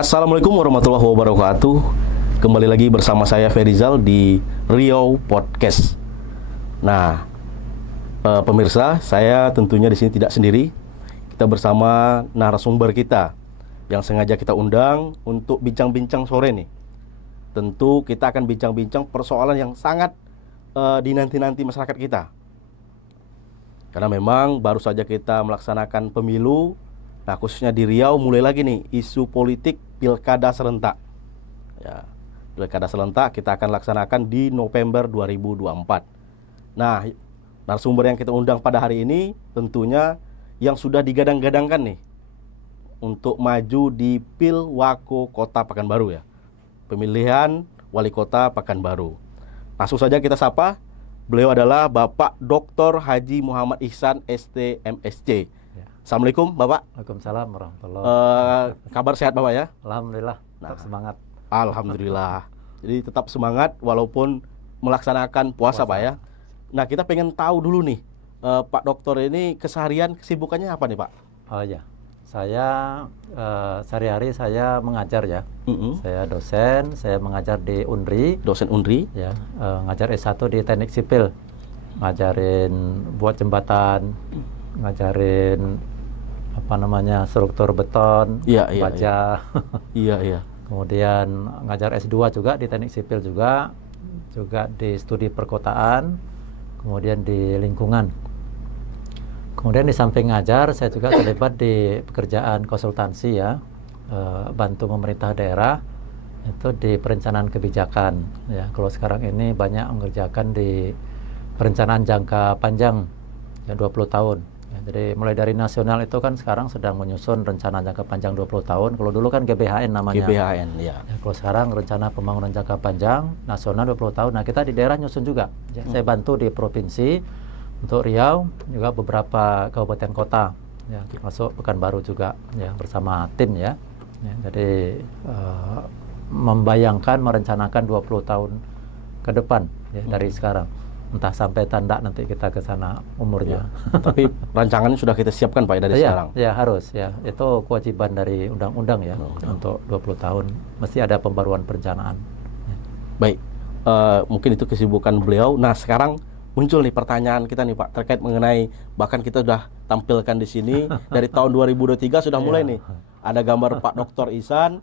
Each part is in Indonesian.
Assalamualaikum warahmatullahi wabarakatuh. Kembali lagi bersama saya Ferizal di Riau Podcast. Nah, pemirsa, saya tentunya di sini tidak sendiri. Kita bersama narasumber kita yang sengaja kita undang untuk bincang-bincang sore nih. Tentu kita akan bincang-bincang persoalan yang sangat dinanti-nanti masyarakat kita. Karena memang baru saja kita melaksanakan pemilu. Nah, khususnya di Riau mulai lagi nih isu politik pilkada serentak. Ya, pilkada serentak kita akan laksanakan di November 2024. Nah, narasumber yang kita undang pada hari ini tentunya yang sudah digadang-gadangkan nih untuk maju di Pilwako Kota Pekanbaru ya. Pemilihan Wali Kota Pekanbaru. Langsung saja kita sapa. Beliau adalah Bapak Dr. Haji Muhammad Ihsan ST MSc. Assalamualaikum Bapak. Waalaikumsalam warahmatullahi wabarakatuh. Kabar sehat Bapak ya? Alhamdulillah, tetap semangat. Alhamdulillah. Jadi tetap semangat walaupun melaksanakan puasa Pak ya. Nah, kita pengen tahu dulu nih, Pak Dokter ini keseharian kesibukannya apa nih Pak? Oh ya, saya sehari-hari saya mengajar ya. Saya dosen, saya mengajar di UNRI. Dosen UNRI? Ya, ngajar S1 di Teknik Sipil, ngajarin buat jembatan, ngajarin struktur beton, baja. Iya. Kemudian ngajar S2 juga di Teknik Sipil juga di studi perkotaan, kemudian di lingkungan. Kemudian di samping ngajar, saya juga terlibat di pekerjaan konsultansi ya, bantu pemerintah daerah itu di perencanaan kebijakan ya. Kalau sekarang ini banyak mengerjakan di perencanaan jangka panjang ya 20 tahun. Jadi mulai dari nasional itu kan sekarang sedang menyusun rencana jangka panjang 20 tahun. Kalau dulu kan GBHN namanya. GBHN, ya. Kalau sekarang rencana pembangunan jangka panjang nasional 20 tahun. Nah, kita di daerah nyusun juga. Ya, saya bantu di provinsi untuk Riau, juga beberapa kabupaten kota. Ya, termasuk Pekanbaru juga ya bersama tim ya. Jadi membayangkan merencanakan 20 tahun ke depan ya, dari sekarang. Entah sampai tanda nanti kita ke sana umurnya. Ya, tapi rancangannya sudah kita siapkan Pak dari sekarang. Ya harus ya. Itu kewajiban dari undang-undang ya. Untuk 20 tahun mesti ada pembaruan perencanaan. Ya. Baik, mungkin itu kesibukan beliau. Nah, sekarang muncul nih pertanyaan kita nih Pak terkait mengenai, bahkan kita sudah tampilkan di sini dari tahun 2023 sudah mulai nih. Ada gambar Pak Dr. Ihsan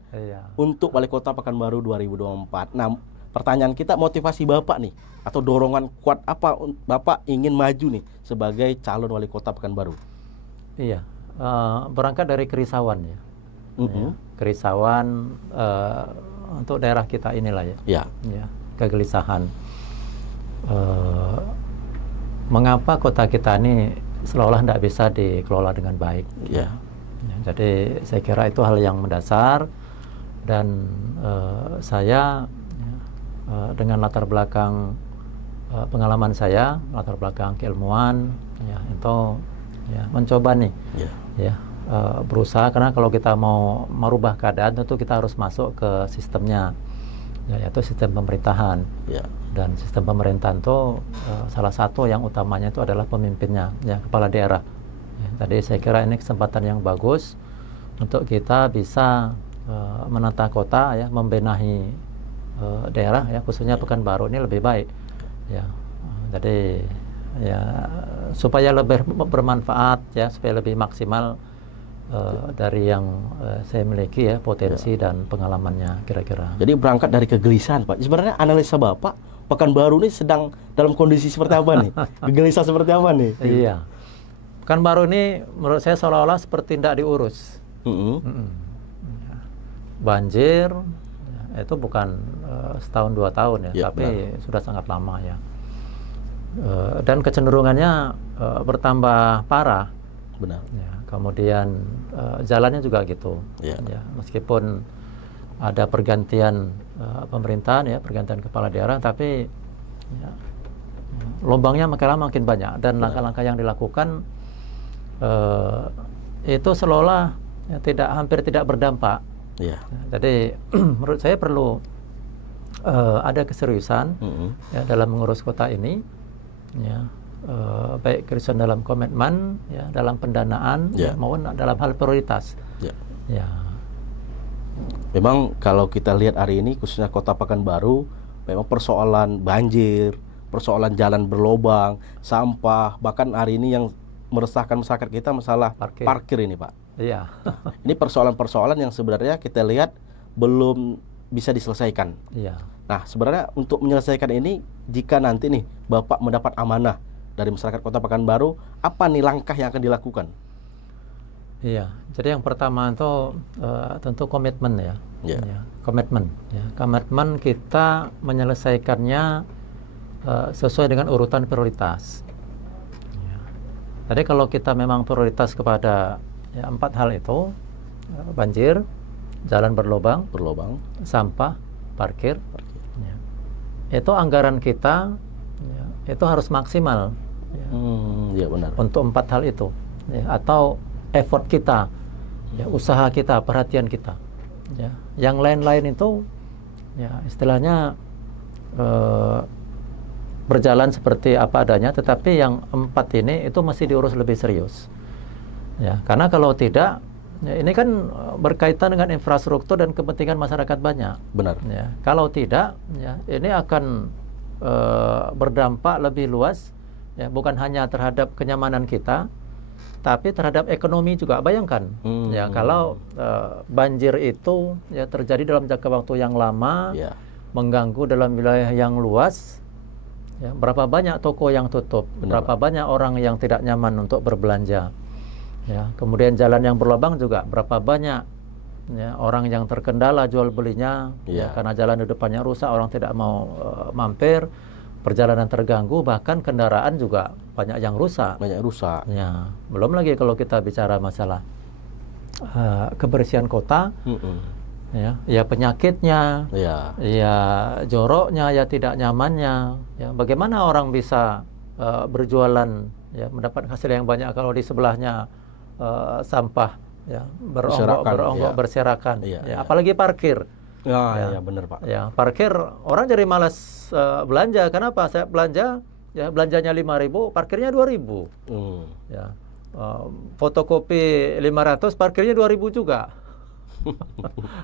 untuk Wali Kota Pekanbaru 2024. Nah, pertanyaan kita, motivasi Bapak nih atau dorongan kuat apa Bapak ingin maju nih sebagai calon Wali Kota Pekanbaru? Iya, berangkat dari kerisauan ya. Ya, kerisauan untuk daerah kita inilah ya. Kegelisahan. Mengapa kota kita ini seolah tidak bisa dikelola dengan baik? Ya, jadi saya kira itu hal yang mendasar, dan saya dengan latar belakang pengalaman saya, latar belakang keilmuan, ya itu ya mencoba nih, berusaha, karena kalau kita mau merubah keadaan tentu kita harus masuk ke sistemnya, yaitu sistem pemerintahan. Dan sistem pemerintahan itu salah satu yang utamanya itu adalah pemimpinnya, ya kepala daerah. Jadi saya kira ini kesempatan yang bagus untuk kita bisa menata kota, ya membenahi daerah ya, khususnya Pekanbaru ini lebih baik ya. Jadi ya supaya lebih bermanfaat ya, supaya lebih maksimal dari yang saya miliki ya, potensi dan pengalamannya kira-kira. Jadi berangkat dari kegelisahan Pak. Sebenarnya analisa Bapak, Pekanbaru ini sedang dalam kondisi seperti apa nih? Gelisah seperti apa nih? Iya. Pekanbaru ini menurut saya seolah-olah seperti tidak diurus. Banjir itu bukan setahun 2 tahun ya, tapi sudah sangat lama ya. Dan kecenderungannya bertambah parah. Benar. Ya, kemudian jalannya juga gitu. Ya, meskipun ada pergantian pemerintahan ya, pergantian kepala daerah, tapi ya, lubangnya makin lama makin banyak, dan langkah-langkah yang dilakukan itu seolah ya, hampir tidak berdampak. Jadi menurut saya perlu ada keseriusan ya, dalam mengurus kota ini, ya, baik keseriusan dalam komitmen, ya, dalam pendanaan, ya, maupun dalam hal prioritas. Ya, Memang kalau kita lihat hari ini khususnya Kota Pekanbaru, memang persoalan banjir, persoalan jalan berlobang, sampah, bahkan hari ini yang meresahkan masyarakat kita masalah parkir ini, Pak. Iya. Ini persoalan-persoalan yang sebenarnya kita lihat belum bisa diselesaikan. Iya. Nah, sebenarnya untuk menyelesaikan ini, jika nanti nih Bapak mendapat amanah dari masyarakat Kota Pekanbaru, apa nih langkah yang akan dilakukan? Iya, jadi yang pertama itu tentu komitmen ya. Ya. Ya, komitmen. Ya. Komitmen kita menyelesaikannya sesuai dengan urutan prioritas. Ya. Jadi kalau kita memang prioritas kepada 4 hal itu, banjir, jalan berlubang, sampah, parkir. Ya. Itu anggaran kita itu harus maksimal. Ya, benar. Untuk 4 hal itu, ya, atau effort kita, ya, usaha kita, perhatian kita. Ya. Yang lain-lain itu, ya, istilahnya berjalan seperti apa adanya, tetapi yang 4 ini itu masih diurus lebih serius. Ya, karena kalau tidak, ya, ini kan berkaitan dengan infrastruktur dan kepentingan masyarakat banyak. Benar. Ya, kalau tidak, ya, ini akan berdampak lebih luas, ya, bukan hanya terhadap kenyamanan kita, tapi terhadap ekonomi juga. Bayangkan, ya, kalau banjir itu ya terjadi dalam jangka waktu yang lama, mengganggu dalam wilayah yang luas, ya, berapa banyak toko yang tutup, berapa banyak orang yang tidak nyaman untuk berbelanja, ya, kemudian jalan yang berlubang juga berapa banyak, ya, orang yang terkendala jual belinya, ya, karena jalan di depannya rusak, orang tidak mau mampir. Perjalanan terganggu, bahkan kendaraan juga banyak yang rusak. Ya, belum lagi kalau kita bicara masalah kebersihan kota, ya penyakitnya, ya joroknya, ya tidak nyamannya. Ya, bagaimana orang bisa berjualan, ya, mendapat hasil yang banyak kalau di sebelahnya sampah, ya, beronggok berserakan. Ya, apalagi parkir. Ya, benar, Pak. Ya, parkir orang jadi malas belanja. Kenapa? Saya belanja, ya, belanjanya 5.000, parkirnya 2.000. Ya, fotokopi 500, parkirnya 2.000 juga.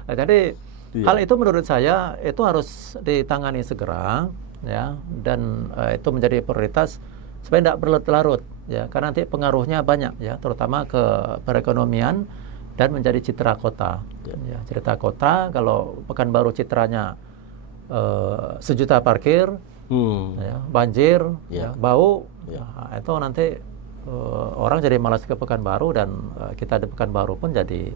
Nah, jadi hal itu menurut saya itu harus ditangani segera, ya, dan itu menjadi prioritas supaya tidak berlarut-larut, ya, karena nanti pengaruhnya banyak, ya, terutama ke perekonomian dan menjadi citra kota. Ya, citra kota, kalau Pekanbaru citranya 1 juta parkir, ya, banjir, ya, bau, nah, itu nanti orang jadi malas ke Pekanbaru, dan kita di Pekanbaru pun jadi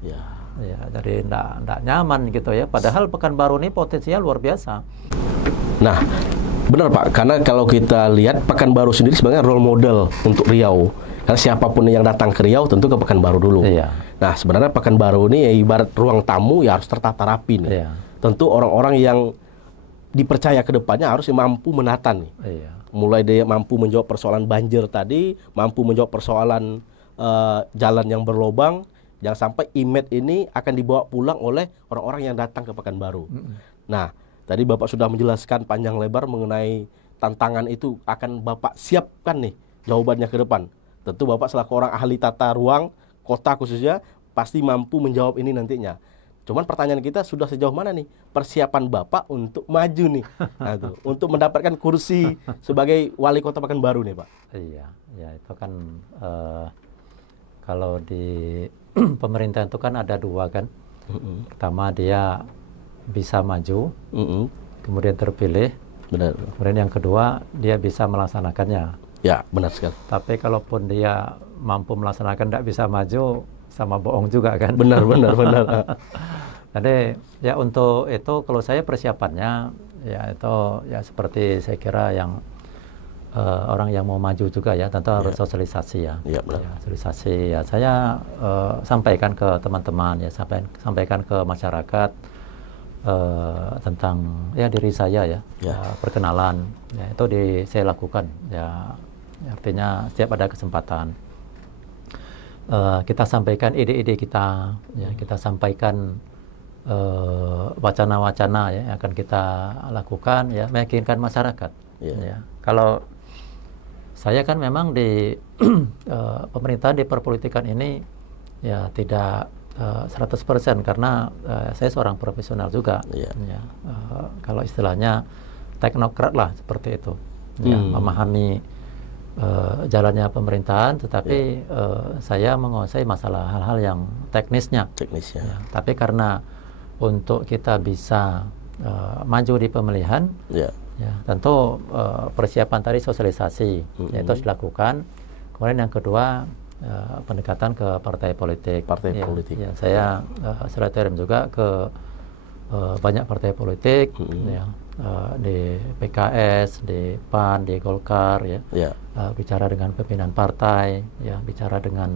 jadi tidak nyaman gitu ya. Padahal Pekanbaru ini potensial luar biasa. Nah, benar, Pak, karena kalau kita lihat Pekanbaru sendiri sebenarnya role model untuk Riau. Karena siapapun yang datang ke Riau tentu ke Pekanbaru dulu. Nah, sebenarnya Pekanbaru ini ya ibarat ruang tamu, ya harus tertata rapi nih. Tentu orang-orang yang dipercaya ke depannya harus mampu menata nih. Mulai dia mampu menjawab persoalan banjir tadi, mampu menjawab persoalan jalan yang berlobang, jangan sampai image ini akan dibawa pulang oleh orang-orang yang datang ke Pekanbaru. Nah, tadi Bapak sudah menjelaskan panjang lebar mengenai tantangan itu, akan Bapak siapkan nih jawabannya ke depan. Tentu Bapak selaku orang ahli tata ruang kota khususnya pasti mampu menjawab ini nantinya. Cuman pertanyaan kita, sudah sejauh mana nih persiapan Bapak untuk maju nih, nah, tuh, untuk mendapatkan kursi sebagai wali kota Pekanbaru nih, Pak? Iya, ya, itu kan kalau di pemerintah itu kan ada 2 kan. Pertama, dia bisa maju, kemudian terpilih. Benar. Kemudian yang kedua, dia bisa melaksanakannya. Ya, benar sekali. Tapi kalaupun dia mampu melaksanakan, tidak bisa maju, sama bohong juga kan. Benar. Jadi ya untuk itu kalau saya persiapannya ya itu ya seperti saya kira yang orang yang mau maju juga ya tentu harus sosialisasi ya. Ya, sosialisasi ya, saya sampaikan ke teman-teman, ya sampaikan ke masyarakat tentang ya diri saya ya, perkenalan ya, itu saya lakukan ya, artinya setiap ada kesempatan kita sampaikan ide-ide kita, ya, kita sampaikan wacana-wacana ya yang akan kita lakukan, ya, meyakinkan masyarakat. Ya. Kalau saya kan memang di pemerintahan, di perpolitikan ini ya tidak 100% karena saya seorang profesional juga. Ya, kalau istilahnya teknokrat lah seperti itu. Ya, memahami jalannya pemerintahan, tetapi saya menguasai masalah hal-hal yang teknisnya. Ya, tapi karena untuk kita bisa maju di pemilihan, ya, tentu persiapan tadi sosialisasi, yaitu harus dilakukan. Kemudian yang kedua, pendekatan ke partai politik. Ya, saya silaturahim juga ke banyak partai politik, ya, di PKS, di PAN, di Golkar, ya, bicara dengan pimpinan partai, ya, bicara dengan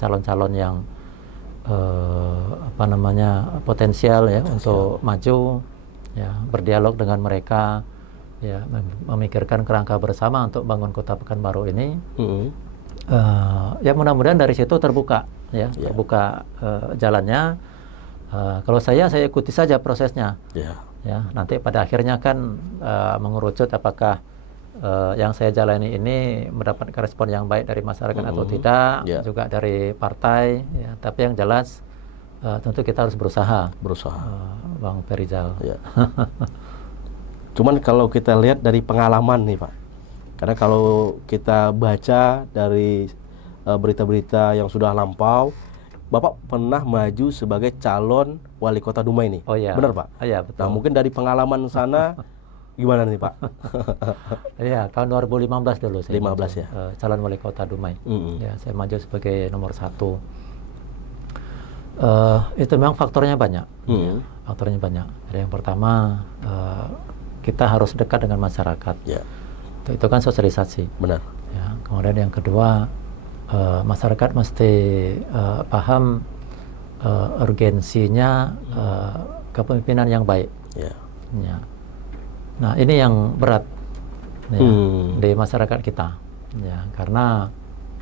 calon-calon yang potensial, ya, untuk maju, ya, berdialog dengan mereka, ya, memikirkan kerangka bersama untuk bangun Kota Pekanbaru ini. Ya, mudah-mudahan dari situ terbuka, ya, terbuka jalannya. Kalau saya ikuti saja prosesnya, ya, nanti pada akhirnya kan mengerucut apakah yang saya jalani ini mendapatkan respon yang baik dari masyarakat atau tidak, juga dari partai, ya. Tapi yang jelas tentu kita harus berusaha, Bang Ferizal. Cuman kalau kita lihat dari pengalaman nih Pak, karena kalau kita baca dari berita-berita yang sudah lampau, Bapak pernah maju sebagai calon wali kota Dumai nih. Oh iya. Benar Pak? Oh iya, betul. Nah, mungkin dari pengalaman sana gimana nih Pak? Iya, tahun 2015 dulu saya 15 ya. Calon wali kota Dumai. Ya, saya maju sebagai nomor 1. Itu memang faktornya banyak. Ya, faktornya banyak. Ada yang pertama, kita harus dekat dengan masyarakat. Itu kan sosialisasi. Benar. Ya, kemudian yang kedua, masyarakat mesti paham urgensinya kepemimpinan yang baik. Ya. Nah, ini yang berat, ya, di masyarakat kita, ya, karena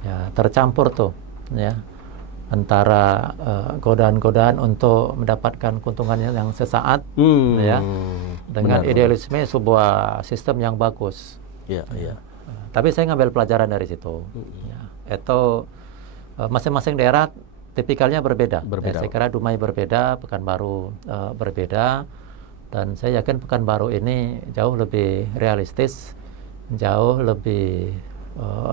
ya tercampur tuh, ya, antara godaan-godaan untuk mendapatkan keuntungannya yang sesaat, ya, dengan idealisme sebuah sistem yang bagus. Tapi saya ngambil pelajaran dari situ. Ya, itu masing-masing daerah tipikalnya berbeda. Ya, saya kira Dumai berbeda, Pekanbaru berbeda, dan saya yakin Pekanbaru ini jauh lebih realistis, jauh lebih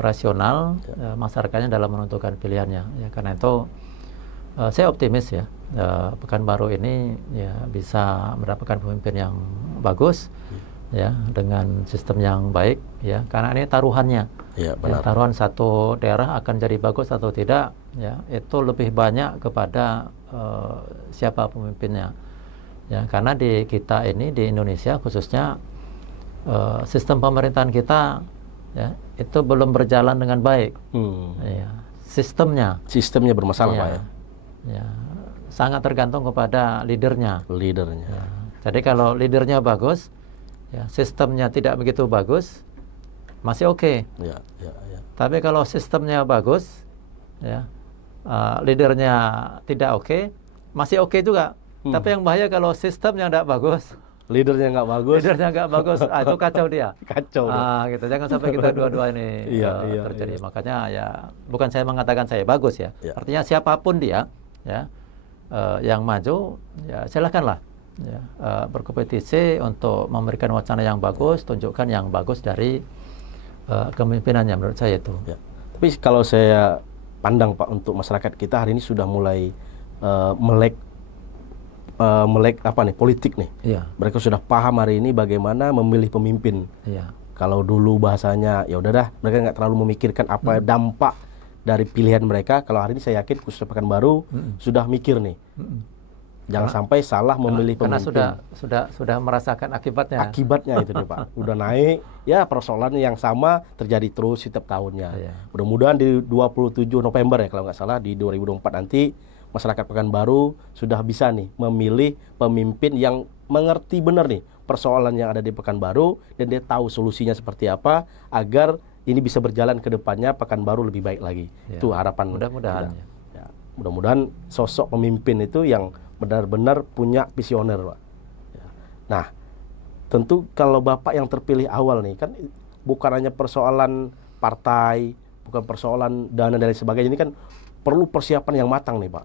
rasional, masyarakatnya dalam menentukan pilihannya. Ya, karena itu saya optimis, ya, Pekanbaru ini, ya, bisa mendapatkan pemimpin yang bagus. Ya, dengan sistem yang baik, ya, karena ini taruhannya, ya, taruhan satu daerah akan jadi bagus atau tidak, ya, itu lebih banyak kepada siapa pemimpinnya, ya, karena di kita ini di Indonesia khususnya sistem pemerintahan kita, ya, itu belum berjalan dengan baik, ya, sistemnya bermasalah, ya, Pak, ya, sangat tergantung kepada leadernya. Ya. Jadi kalau leadernya bagus, ya, sistemnya tidak begitu bagus, masih oke. Ya. Tapi kalau sistemnya bagus, ya, leadernya tidak oke, masih oke juga. Tapi yang bahaya kalau sistemnya tidak bagus, leadernya nggak bagus, itu kacau dia. Kacau. Gitu. Jangan sampai kita dua-dua ini terjadi. Makanya, ya, bukan saya mengatakan saya bagus, ya. Artinya siapapun dia, ya, yang maju, ya, silakanlah. Ya, berkompetisi untuk memberikan wacana yang bagus, tunjukkan yang bagus dari kepemimpinannya, menurut saya itu. Ya. Tapi kalau saya pandang Pak, untuk masyarakat kita hari ini sudah mulai melek politik nih. Ya. Mereka sudah paham hari ini bagaimana memilih pemimpin. Ya. Kalau dulu bahasanya ya udah dah, mereka nggak terlalu memikirkan apa dampak dari pilihan mereka. Kalau hari ini saya yakin khususnya Pekanbaru sudah mikir nih. Jangan sampai salah memilih pemimpin. Karena sudah merasakan akibatnya. Akibatnya itu nih Pak. Udah naik, ya persoalan yang sama terjadi terus setiap tahunnya. Mudah-mudahan di 27 November ya kalau nggak salah, di 2024 nanti masyarakat Pekanbaru sudah bisa nih memilih pemimpin yang mengerti benar nih persoalan yang ada di Pekanbaru, dan dia tahu solusinya seperti apa agar ini bisa berjalan ke depannya, Pekanbaru lebih baik lagi. Itu harapan. Mudah-mudahan. Ya. Mudah-mudahan sosok pemimpin itu yang benar-benar punya visioner, Pak. Ya. Nah, tentu kalau Bapak yang terpilih awal nih, kan bukan hanya persoalan partai, bukan persoalan dana dan lain sebagainya, ini kan perlu persiapan yang matang nih, Pak.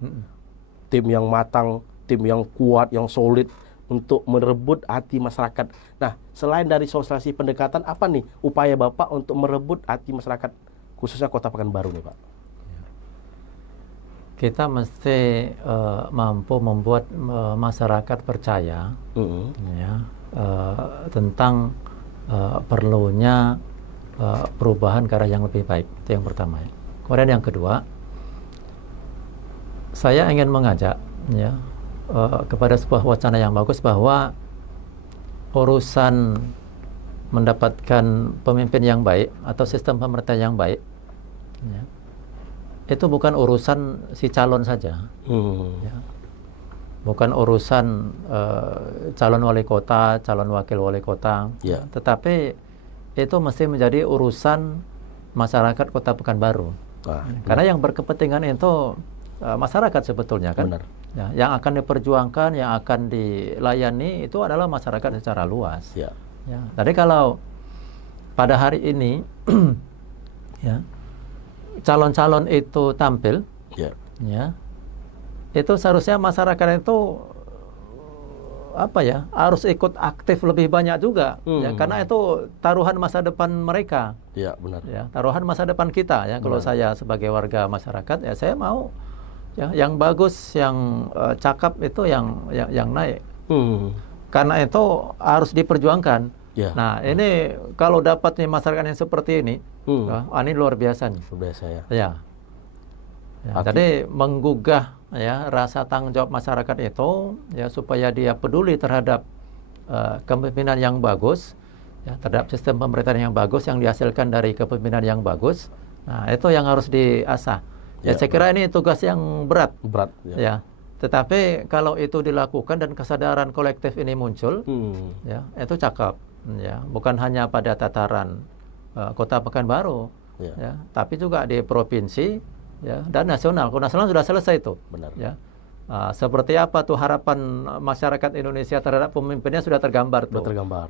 tim yang matang, tim yang kuat, yang solid untuk merebut hati masyarakat. Nah, selain dari sosialisasi pendekatan, apa nih upaya Bapak untuk merebut hati masyarakat, khususnya Kota Pekanbaru nih Pak? Kita mesti mampu membuat masyarakat percaya ya, tentang perlunya perubahan ke arah yang lebih baik. Itu yang pertama ya. Kemudian yang kedua, saya ingin mengajak ya kepada sebuah wacana yang bagus bahwa urusan mendapatkan pemimpin yang baik atau sistem pemerintahan yang baik ya, itu bukan urusan si calon saja ya. Bukan urusan calon wali kota, calon wakil wali kota ya. Tetapi itu mesti menjadi urusan masyarakat Kota Pekanbaru karena yang berkepentingan itu masyarakat sebetulnya kan. Benar. Ya, yang akan diperjuangkan, yang akan dilayani itu adalah masyarakat secara luas. Ya. Ya. Jadi kalau pada hari ini ya, calon-calon itu tampil, ya, itu seharusnya masyarakat itu harus ikut aktif lebih banyak juga, ya, karena itu taruhan masa depan mereka. Ya, benar. Ya, taruhan masa depan kita. Ya, kalau saya sebagai warga masyarakat, ya saya mau ya, yang bagus, yang cakap itu yang naik. Karena itu harus diperjuangkan. Ya. Nah, ini kalau dapat nih masyarakat yang seperti ini, ini luar biasa nih. Luar biasa ya. Ya. Jadi menggugah ya rasa tanggung jawab masyarakat itu ya supaya dia peduli terhadap kepemimpinan yang bagus, ya, terhadap sistem pemerintahan yang bagus yang dihasilkan dari kepemimpinan yang bagus. Nah, itu yang harus diasah. Ya, saya kira ini tugas yang berat. Ya. Tetapi kalau itu dilakukan dan kesadaran kolektif ini muncul, ya, itu cakep. Ya, bukan hanya pada tataran Kota Pekanbaru, ya, tapi juga di provinsi, ya, dan nasional. Kalau nasional sudah selesai itu. Benar. Ya. Seperti apa tuh harapan masyarakat Indonesia terhadap pemimpinnya sudah tergambar tuh. Sudah tergambar.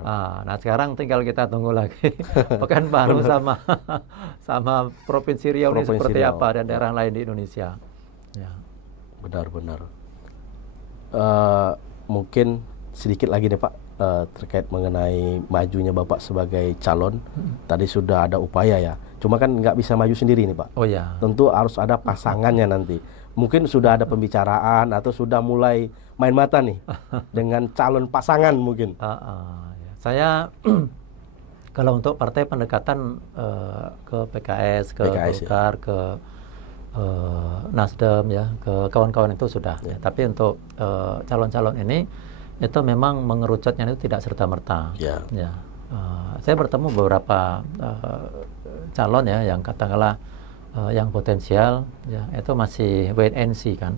Nah, sekarang tinggal kita tunggu lagi Pekanbaru sama Provinsi Riau ini seperti apa dan daerah lain di Indonesia. Ya. Benar-benar. Mungkin sedikit lagi deh Pak terkait mengenai majunya Bapak sebagai calon. Tadi sudah ada upaya ya. Cuma kan nggak bisa maju sendiri nih Pak. Oh ya. Tentu harus ada pasangannya nanti. Mungkin sudah ada pembicaraan atau sudah mulai main mata nih dengan calon pasangan mungkin. Ya. Saya kalau untuk partai pendekatan ke PKS, ke Golkar, ya, ke Nasdem ya, ke kawan-kawan itu sudah. Ya. Tapi untuk calon-calon ini itu memang mengerucutnya itu tidak serta-merta. Ya. Ya. Saya bertemu beberapa calon ya yang katakanlah yang potensial, ya, itu masih wait and see kan.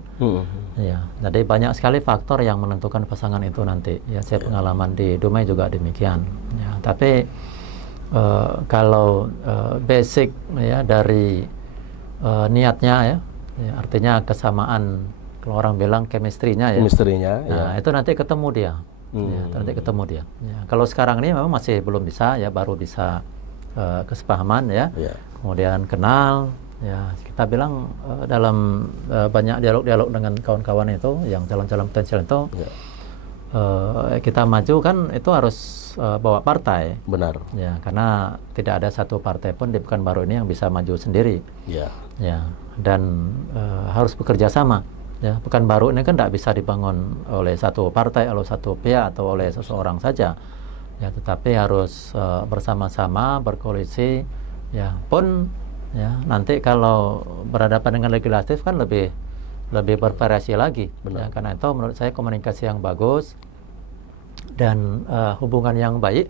Ya, jadi banyak sekali faktor yang menentukan pasangan itu nanti. Ya, saya pengalaman di Dumai juga demikian. Ya, tapi kalau basic ya dari niatnya ya, artinya kesamaan, kalau orang bilang chemistry-nya ya. Nah, itu nanti ketemu dia. Ya, nanti ketemu dia. Ya, kalau sekarang ini memang masih belum bisa ya, baru bisa kesepahaman ya. Kemudian kenal. Ya, kita bilang dalam banyak dialog-dialog dengan kawan-kawan itu yang calon-calon potensial itu, kita maju kan itu harus bawa partai. Benar. Ya, karena tidak ada satu partai pun di Pekanbaru ini yang bisa maju sendiri. Ya. Ya, dan harus bekerja sama. Ya, Pekanbaru ini kan tidak bisa dibangun oleh satu partai, oleh satu pihak atau oleh seseorang saja. Ya, tetapi harus bersama-sama berkoalisi. Ya, pun ya, nanti kalau berhadapan dengan legislatif kan lebih bervariasi lagi. Ya, karena itu menurut saya komunikasi yang bagus dan hubungan yang baik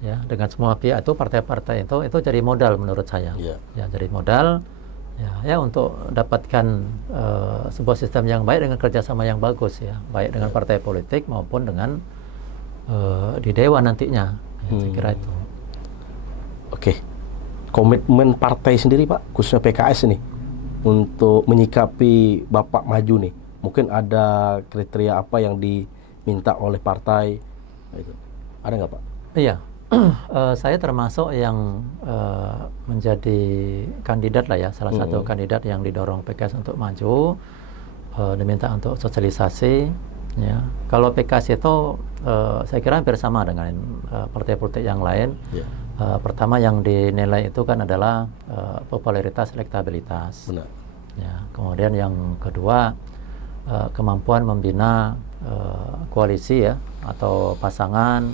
ya dengan semua pihak itu, partai-partai itu jadi modal menurut saya. Ya, jadi modal ya untuk dapatkan sebuah sistem yang baik dengan kerjasama yang bagus ya, baik dengan partai politik maupun dengan di dewan nantinya. Ya, saya kira itu. Oke. Komitmen partai sendiri Pak, khususnya PKS ini untuk menyikapi Bapak maju nih, mungkin ada kriteria apa yang diminta oleh partai itu, ada nggak Pak? Iya, saya termasuk yang menjadi kandidat lah ya, salah satu kandidat yang didorong PKS untuk maju. diminta untuk sosialisasi. Ya, kalau PKS itu saya kira hampir sama dengan partai politik yang lain. Pertama yang dinilai itu kan adalah popularitas, elektabilitas. Benar. Ya, kemudian yang kedua kemampuan membina koalisi ya atau pasangan,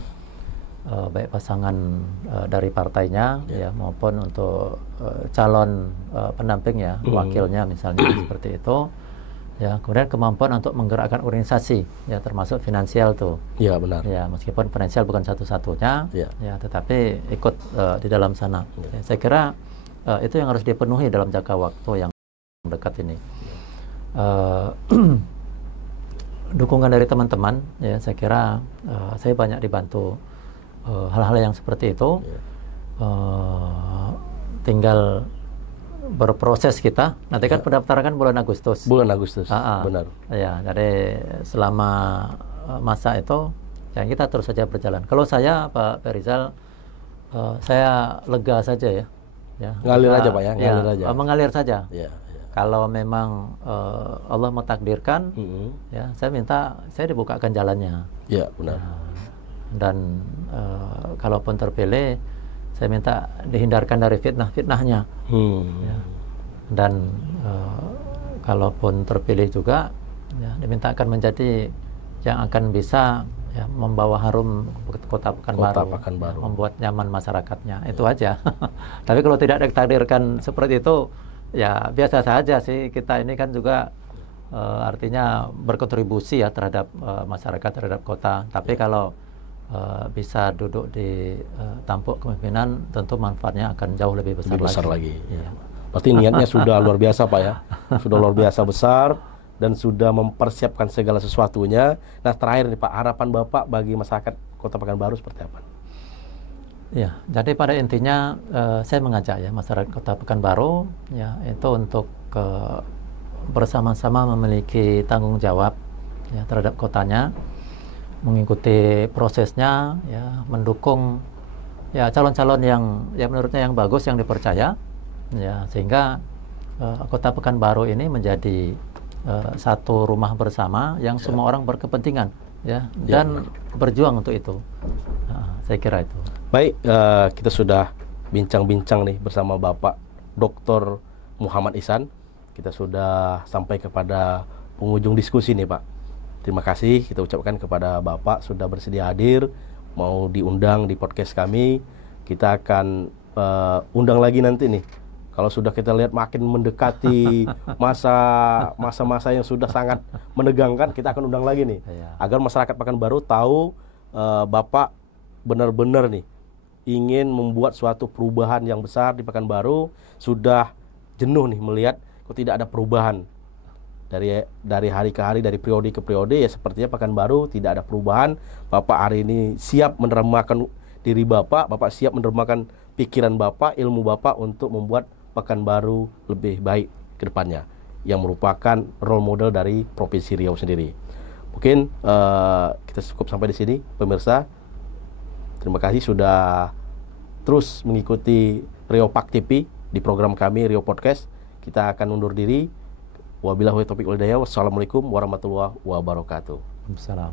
baik pasangan dari partainya ya maupun untuk calon pendamping ya, wakilnya misalnya seperti itu. Ya, kemudian kemampuan untuk menggerakkan organisasi, ya termasuk finansial tuh. Ya, benar. Ya, meskipun finansial bukan satu-satunya, ya tetapi ikut di dalam sana. Ya, saya kira itu yang harus dipenuhi dalam jangka waktu yang dekat ini. Dukungan dari teman-teman, ya saya kira saya banyak dibantu hal-hal yang seperti itu. Tinggal berproses kita. Nanti kan pendaftaran kan bulan Agustus. Bulan Agustus, benar. Ya, jadi selama masa itu ya kita terus saja berjalan. Kalau saya Pak Ferizal, saya lega saja ya. Ngalir aja Pak ya, ngalir aja. Mengalir saja. Ya. Kalau memang Allah mentakdirkan, ya saya minta saya dibukakan jalannya. Ya, benar. Dan kalaupun terpilih, saya minta dihindarkan dari fitnah-fitnahnya. Ya. Dan kalaupun terpilih juga, ya, dimintakan menjadi yang akan bisa ya, membawa harum kota Pekanbaru, ya, membuat nyaman masyarakatnya. Itu aja. Tapi kalau tidak ditakdirkan seperti itu, ya biasa saja sih. Kita ini kan juga artinya berkontribusi ya terhadap masyarakat, terhadap kota. Tapi kalau bisa duduk di tampuk kepemimpinan, tentu manfaatnya akan jauh lebih besar lagi. Ya. Pasti niatnya sudah luar biasa Pak ya, sudah luar biasa besar dan sudah mempersiapkan segala sesuatunya. Nah terakhir nih Pak, harapan Bapak bagi masyarakat Kota Pekanbaru seperti apa? Ya, jadi pada intinya saya mengajak ya masyarakat Kota Pekanbaru ya itu untuk bersama-sama memiliki tanggung jawab ya terhadap kotanya, mengikuti prosesnya, ya, mendukung ya calon-calon yang ya menurutnya yang bagus, yang dipercaya, ya sehingga Kota Pekanbaru ini menjadi satu rumah bersama yang semua orang berkepentingan, ya dan berjuang untuk itu. Saya kira itu. Baik, kita sudah bincang-bincang nih bersama Bapak Dr. Muhammad Ihsan. Kita sudah sampai kepada penghujung diskusi nih Pak. Terima kasih kita ucapkan kepada Bapak sudah bersedia hadir, mau diundang di podcast kami. Kita akan undang lagi nanti nih. Kalau sudah kita lihat makin mendekati masa-masa yang sudah sangat menegangkan, kita akan undang lagi nih. Agar masyarakat Pekanbaru tahu Bapak benar-benar nih ingin membuat suatu perubahan yang besar di Pekanbaru. Sudah jenuh nih melihat kok tidak ada perubahan. Dari hari ke hari, dari periode ke periode, ya sepertinya Pekanbaru tidak ada perubahan. Bapak hari ini siap menerjemahkan diri Bapak siap menerjemahkan pikiran Bapak, ilmu Bapak untuk membuat Pekanbaru lebih baik ke depannya, yang merupakan role model dari Provinsi Riau sendiri. Mungkin kita cukup sampai di sini, pemirsa. Terima kasih sudah terus mengikuti Riau Pak TV di program kami Riau Podcast. Kita akan undur diri. Wabillahi taufiq wal hidayah. Wassalamualaikum warahmatullahi wabarakatuh. Waalaikumsalam.